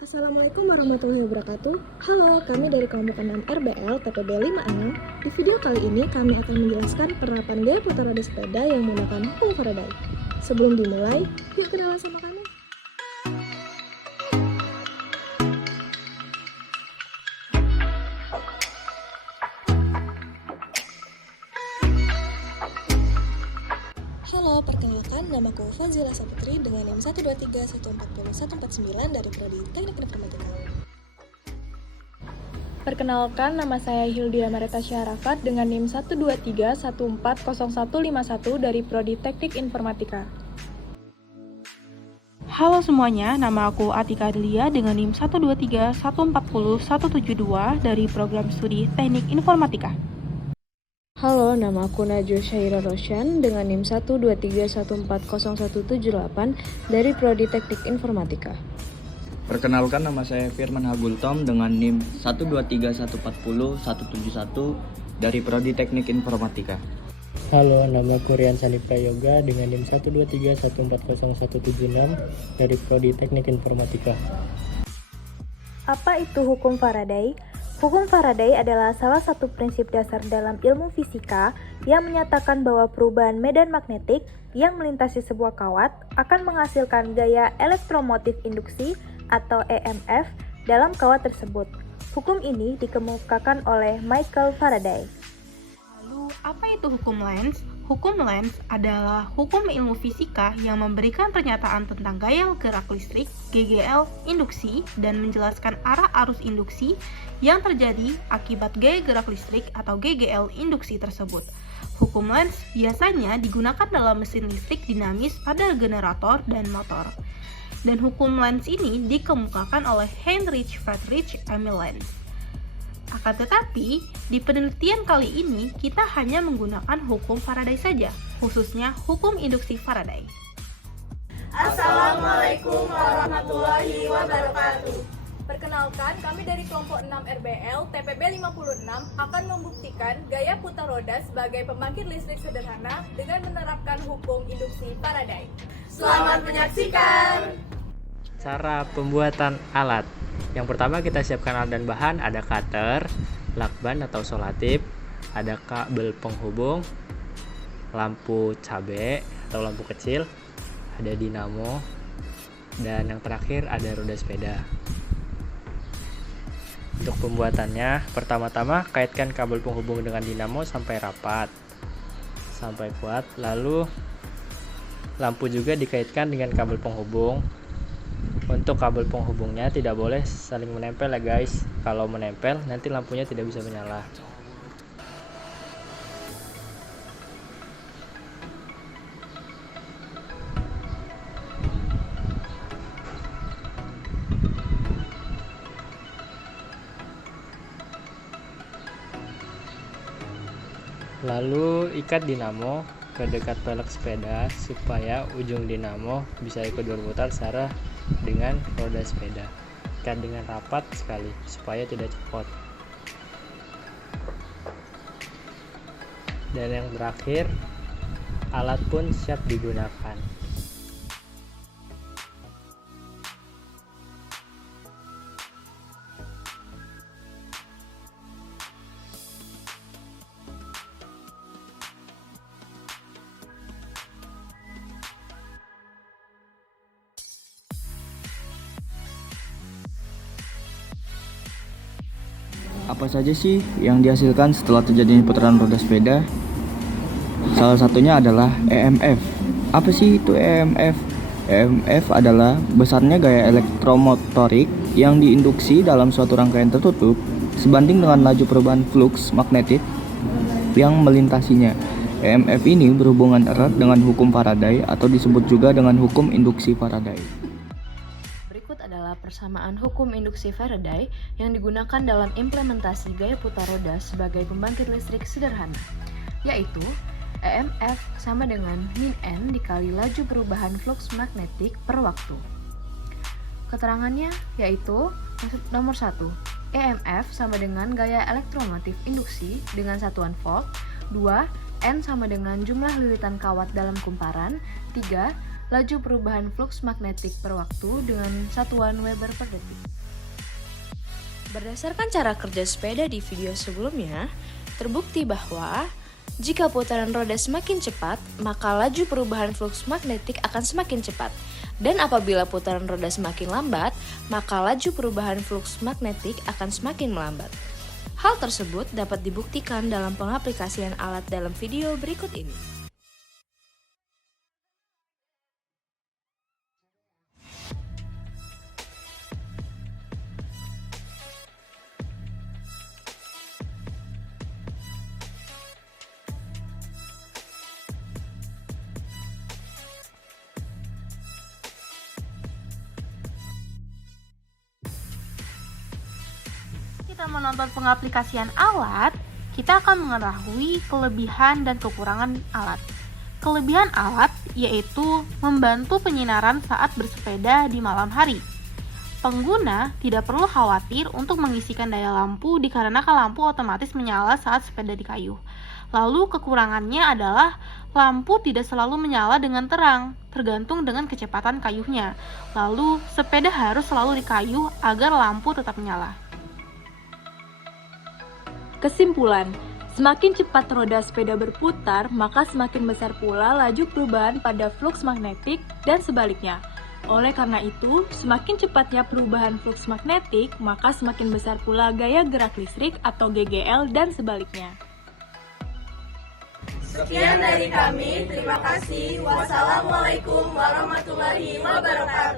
Assalamualaikum warahmatullahi wabarakatuh. Halo, kami dari kelompok 6 RBL TPB 56. Di video kali ini kami akan menjelaskan penerapan gaya putar roda sepeda yang menggunakan hukum Faraday. Sebelum dimulai, yuk kenalan sama kami. Halo, perkenalkan namaku Fazila Saputri dengan NIM 123140149 dari Prodi Teknik Informatika. Perkenalkan, nama saya Hildia Mareta Syarafat dengan NIM 123140151 dari Prodi Teknik Informatika. Halo semuanya, nama aku Atika Delia dengan NIM 123140172 dari Program Studi Teknik Informatika. Halo, nama aku Najwa Syaira Rosyan dengan NIM 123140178 dari Prodi Teknik Informatika. Perkenalkan, nama saya Firman Hagultom dengan NIM 123140171 dari Prodi Teknik Informatika. Halo, nama aku Rian Sani Prayoga dengan NIM 123140176 dari Prodi Teknik Informatika. Apa itu hukum Faraday? Hukum Faraday adalah salah satu prinsip dasar dalam ilmu fisika yang menyatakan bahwa perubahan medan magnetik yang melintasi sebuah kawat akan menghasilkan gaya elektromotif induksi atau EMF dalam kawat tersebut. Hukum ini dikemukakan oleh Michael Faraday. Lalu, apa itu hukum Lenz? Hukum Lenz adalah hukum ilmu fisika yang memberikan pernyataan tentang gaya gerak listrik, GGL, induksi, dan menjelaskan arah arus induksi yang terjadi akibat gaya gerak listrik atau GGL induksi tersebut. Hukum Lenz biasanya digunakan dalam mesin listrik dinamis pada generator dan motor. Dan hukum Lenz ini dikemukakan oleh Heinrich Friedrich Emil Lenz. Akan tetapi, di penelitian kali ini kita hanya menggunakan hukum Faraday saja, khususnya hukum induksi Faraday. Assalamualaikum warahmatullahi wabarakatuh. Perkenalkan, kami dari kelompok 6 RBL TPB 56 akan membuktikan gaya putar roda sebagai pembangkit listrik sederhana dengan menerapkan hukum induksi Faraday. Selamat menyaksikan. Cara pembuatan alat. Yang pertama kita siapkan alat dan bahan, ada cutter, lakban atau solatip, ada kabel penghubung, lampu cabe atau lampu kecil, ada dinamo, dan yang terakhir ada roda sepeda. Untuk pembuatannya, pertama-tama kaitkan kabel penghubung dengan dinamo sampai rapat, sampai kuat. Lalu lampu juga dikaitkan dengan kabel penghubung. Untuk kabel penghubungnya tidak boleh saling menempel ya guys. Kalau menempel nanti lampunya tidak bisa menyala. Lalu ikat dinamo ke dekat pelek sepeda supaya ujung dinamo bisa ikut berputar secara dengan roda sepeda. Ikat dengan rapat sekali supaya tidak copot. Dan yang terakhir, alat pun siap digunakan. Apa saja sih yang dihasilkan setelah terjadinya putaran roda sepeda? Salah satunya adalah EMF. Apa sih itu EMF? EMF adalah besarnya gaya elektromotorik yang diinduksi dalam suatu rangkaian tertutup sebanding dengan laju perubahan fluks magnetik yang melintasinya. EMF ini berhubungan erat dengan hukum Faraday atau disebut juga dengan hukum induksi Faraday. Berikut adalah persamaan hukum induksi Faraday yang digunakan dalam implementasi gaya putar roda sebagai pembangkit listrik sederhana, yaitu EMF sama dengan min N dikali laju perubahan fluks magnetik per waktu. Keterangannya yaitu nomor 1, EMF sama dengan gaya elektromotif induksi dengan satuan volt. 2, N sama dengan jumlah lilitan kawat dalam kumparan. 3, laju perubahan flux magnetik per waktu dengan satuan Weber per detik. Berdasarkan cara kerja sepeda di video sebelumnya, terbukti bahwa jika putaran roda semakin cepat, maka laju perubahan flux magnetik akan semakin cepat. Dan apabila putaran roda semakin lambat, maka laju perubahan flux magnetik akan semakin melambat. Hal tersebut dapat dibuktikan dalam pengaplikasian alat dalam video berikut ini. Kita menonton pengaplikasian alat, kita akan mengetahui kelebihan dan kekurangan alat. Kelebihan alat yaitu membantu penyinaran saat bersepeda di malam hari. Pengguna tidak perlu khawatir untuk mengisikan daya lampu dikarenakan lampu otomatis menyala saat sepeda dikayuh. Lalu kekurangannya adalah lampu tidak selalu menyala dengan terang, tergantung dengan kecepatan kayuhnya. Lalu sepeda harus selalu dikayuh agar lampu tetap menyala. Kesimpulan, semakin cepat roda sepeda berputar, maka semakin besar pula laju perubahan pada flux magnetik dan sebaliknya. Oleh karena itu, semakin cepatnya perubahan flux magnetik, maka semakin besar pula gaya gerak listrik atau GGL dan sebaliknya. Sekian dari kami, terima kasih. Wassalamualaikum warahmatullahi wabarakatuh.